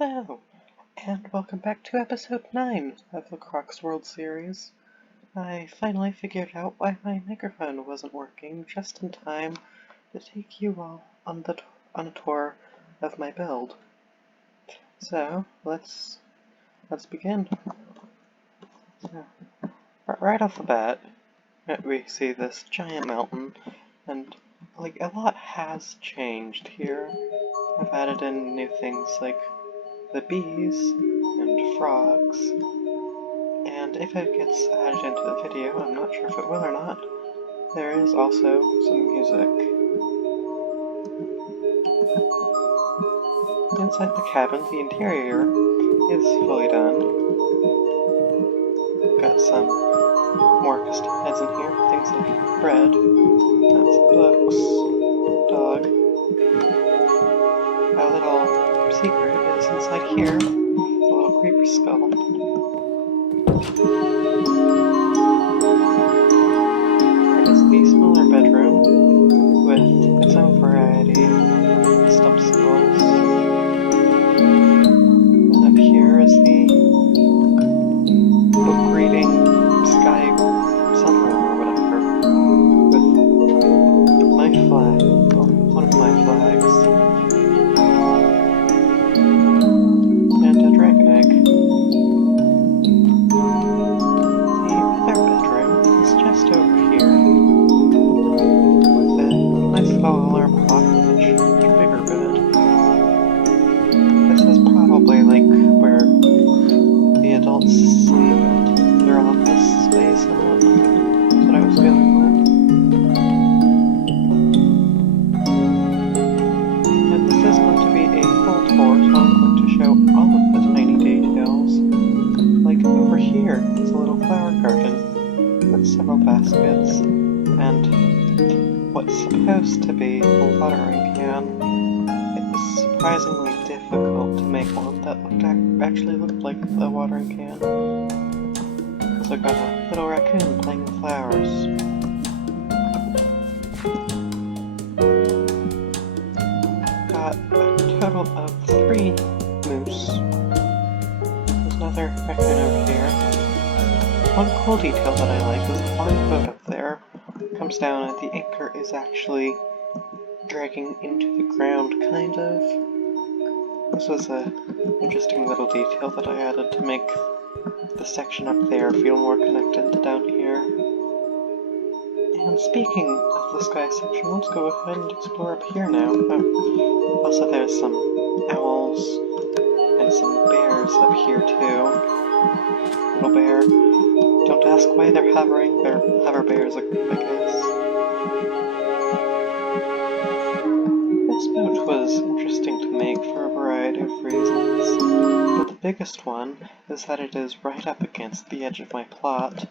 Hello, and welcome back to episode 9 of the CrocsWorld series. I finally figured out why my microphone wasn't working just in time to take you all on a tour of my build. So, let's begin. So, right off the bat, we see this giant mountain, and a lot has changed here. I've added in new things like the bees and frogs, and if it gets added into the video, I'm not sure if it will or not, there is also some music. Inside the cabin, the interior is fully done. Got some more custom heads in here, things like bread, and some books, dog. A little secret is inside here, a little creeper skull. There's the smaller bedroom with its own variety of stump skulls. And up here is the book reading sky sunroom or whatever, with my flag, one of my flags, and a dragon egg. The other bedroom is just over here, with a nice little alarm clock and a much bigger bed. This is probably where the adults sleep and their office space and whatnot. That's what I was feeling with. And this is going to be a full tour, so I'm going to show all of the tiny details. Like over here, it's a little flower garden with several baskets, and what's supposed to be a watering can. It was surprisingly difficult to make one that actually looked like a watering can. Also got a little raccoon playing with flowers. Got a total of 3 moose. There's another raccoon over here. One cool detail that I like is the long boat up there comes down and the anchor is actually dragging into the ground, kind of. This was an interesting little detail that I added to make the section up there feel more connected to down here. And speaking of the sky section, let's go ahead and explore up here now. Also there's some owls and some bears up here too. Little bear. Don't ask why they're hovering. They're hover bears, I guess. This boat was interesting to make for a variety of reasons, but the biggest one is that it is right up against the edge of my plot.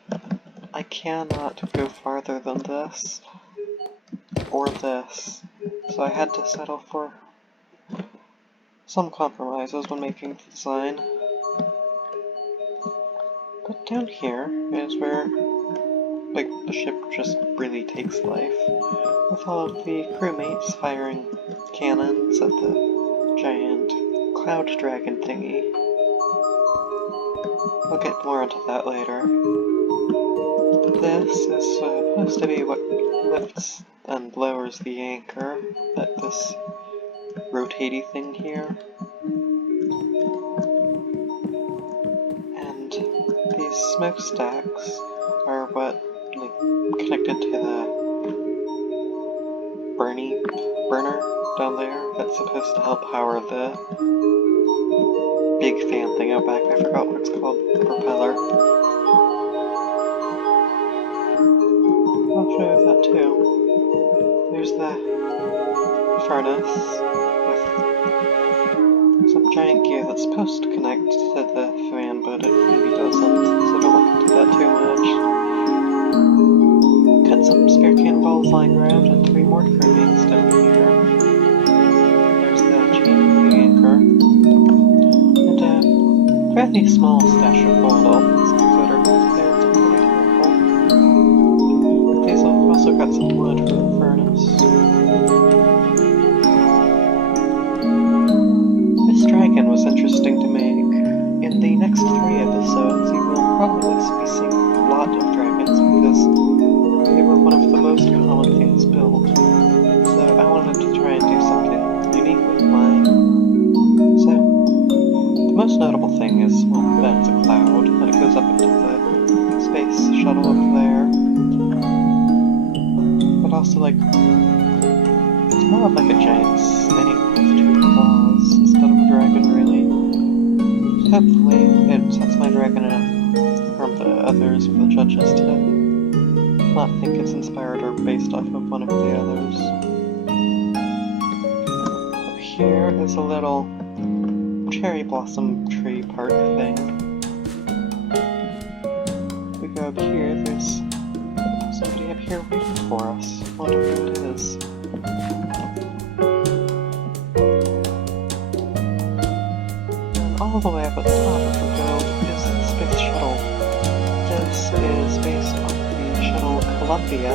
I cannot go farther than this, or this, so I had to settle for some compromises when making the design. But down here is where, the ship just really takes life, with all of the crewmates firing cannons at the giant cloud dragon thingy. I'll get more into that later. This is supposed to be what lifts and lowers the anchor at this rotatey thing here. And these smokestacks are what connected to the burner down there that's supposed to help power the big fan thing out back. I forgot what it's called. The propeller. I'll show you that too. There's the furnace with some giant gear that's supposed to connect to the fan, but it maybe doesn't, so don't look into that too much. Got some spare cannonballs lying around and 3 more crewmates down here. There's the chain for the anchor. And a fairly small stash of gold almonds that are there to pretty terrible. These have also got some wood for the furnace. This dragon was interesting. thing is, well, that's a cloud, and it goes up into the space shuttle up there. But also, like, it's more of like a giant snake with two claws instead of a dragon, really. Hopefully, it sets my dragon enough from the others of the judges to not think it's inspired or based off of one of the others. Up here is a little cherry blossom tree park thing. If we go up here, there's somebody up here waiting for us. I wonder who it is. And all the way up at the top of the build is the space shuttle. This is based on the shuttle Columbia.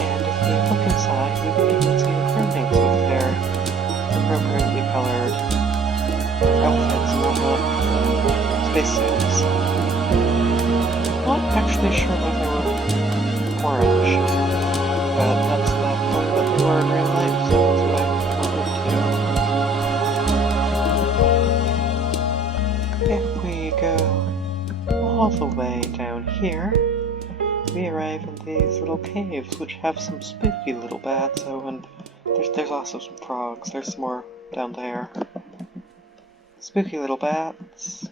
And if we look inside, we can even see the crewmates with their appropriately colored outfits and whatnot, spacesuits. Not actually sure why they were orange, but that's the color that they were in real life, so that's what I wanted to. If we go all the way down here, we arrive in these little caves, which have some spooky little bats. Oh, and there's also some frogs. There's some more down there. Spooky little bats.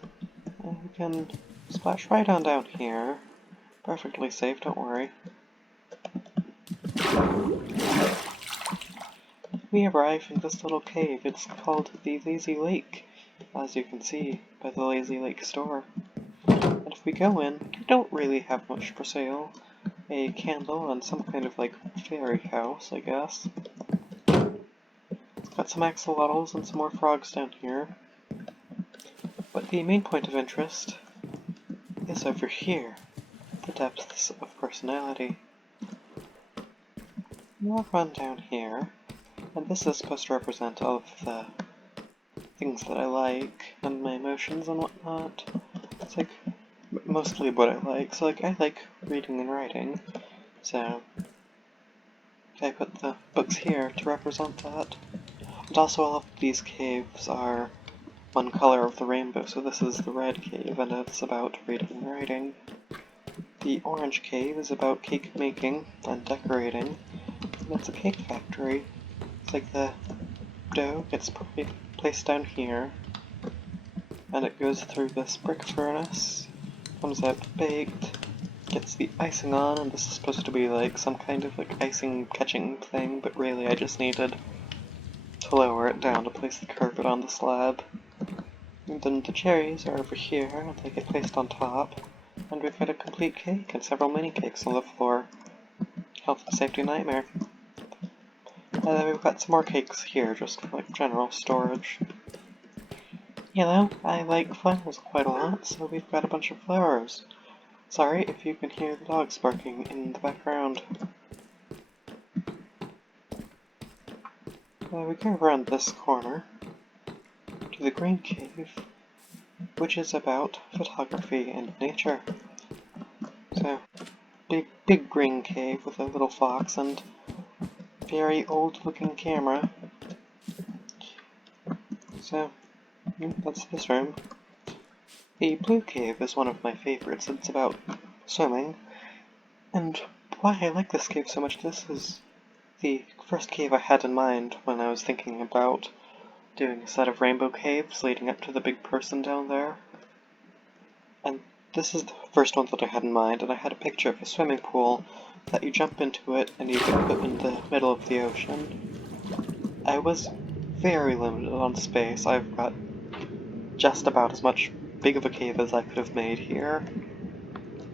And we can splash right on down here. Perfectly safe, don't worry. We arrive in this little cave. It's called the Lazy Lake, as you can see by the Lazy Lake store. And if we go in, we don't really have much for sale. A candle and some kind of, like, fairy house, I guess. It's got some axolotls and some more frogs down here. But the main point of interest is over here. The depths of personality. We'll run down here, and this is supposed to represent all of the things that I like, and my emotions and whatnot. It's like, mostly what I like. So, like, I like reading and writing, so I put the books here to represent that. And also all of these caves are one color of the rainbow, so this is the red cave, and it's about reading and writing. The orange cave is about cake making and decorating, and it's a cake factory. It's like the dough gets placed down here, and it goes through this brick furnace, comes out baked, gets the icing on, and this is supposed to be like some kind of like icing catching thing, but really I just needed to lower it down to place the carpet on the slab. And then the cherries are over here, and they get placed on top, and we've got a complete cake and several mini cakes on the floor. Health and safety nightmare. And then we've got some more cakes here, just for like general storage. You know, I like flowers quite a lot, so we've got a bunch of flowers. Sorry if you can hear the dogs barking in the background. We go around this corner to the green cave, which is about photography and nature. So, big green cave with a little fox and very old-looking camera. So, that's this room. The blue cave is one of my favorites. It's about swimming, and why I like this cave so much, this is the first cave I had in mind when I was thinking about doing a set of rainbow caves leading up to the big person down there. And this is the first one that I had in mind, and I had a picture of a swimming pool that you jump into it and you get put in the middle of the ocean. I was very limited on space. I've got just about as much big of a cave as I could have made here.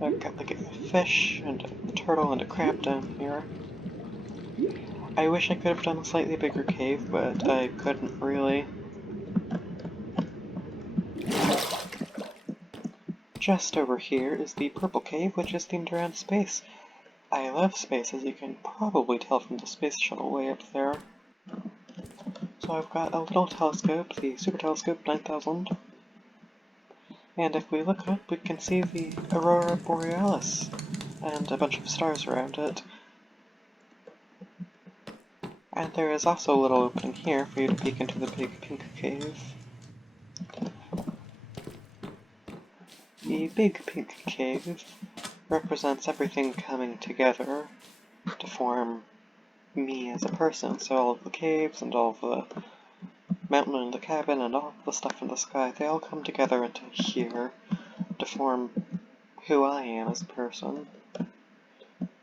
I've got like a fish and a turtle and a crab down here. I wish I could have done a slightly bigger cave, but I couldn't really. Just over here is the purple cave, which is themed around space. I love space, as you can probably tell from the space shuttle way up there. So I've got a little telescope, the Super Telescope 9000. And if we look up, we can see the Aurora Borealis, and a bunch of stars around it. And there is also a little opening here for you to peek into the big pink cave. the big pink cave represents everything coming together to form me as a person. So all of the caves and all of the mountain and the cabin and all of the stuff in the sky, they all come together into here to form who I am as a person.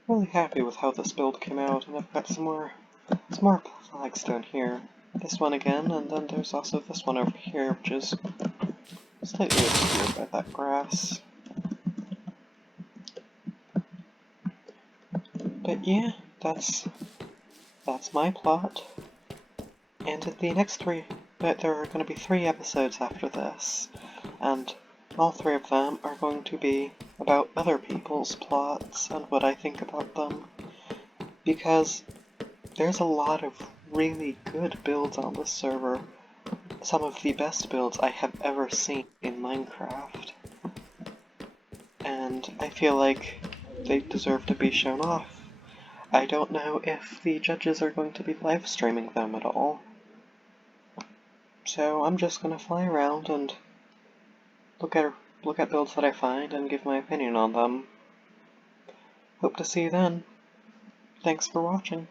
Really happy with how this build came out, and I've got some more flags down here. This one again, and then there's also this one over here, which is slightly obscured by that grass. But yeah, that's my plot. And the next there are going to be 3 episodes after this, and all 3 of them are going to be about other people's plots and what I think about them, because there's a lot of really good builds on this server, some of the best builds I have ever seen in Minecraft, and I feel like they deserve to be shown off. I don't know if the judges are going to be live streaming them at all, so I'm just gonna fly around and look at builds that I find and give my opinion on them. Hope to see you then. Thanks for watching.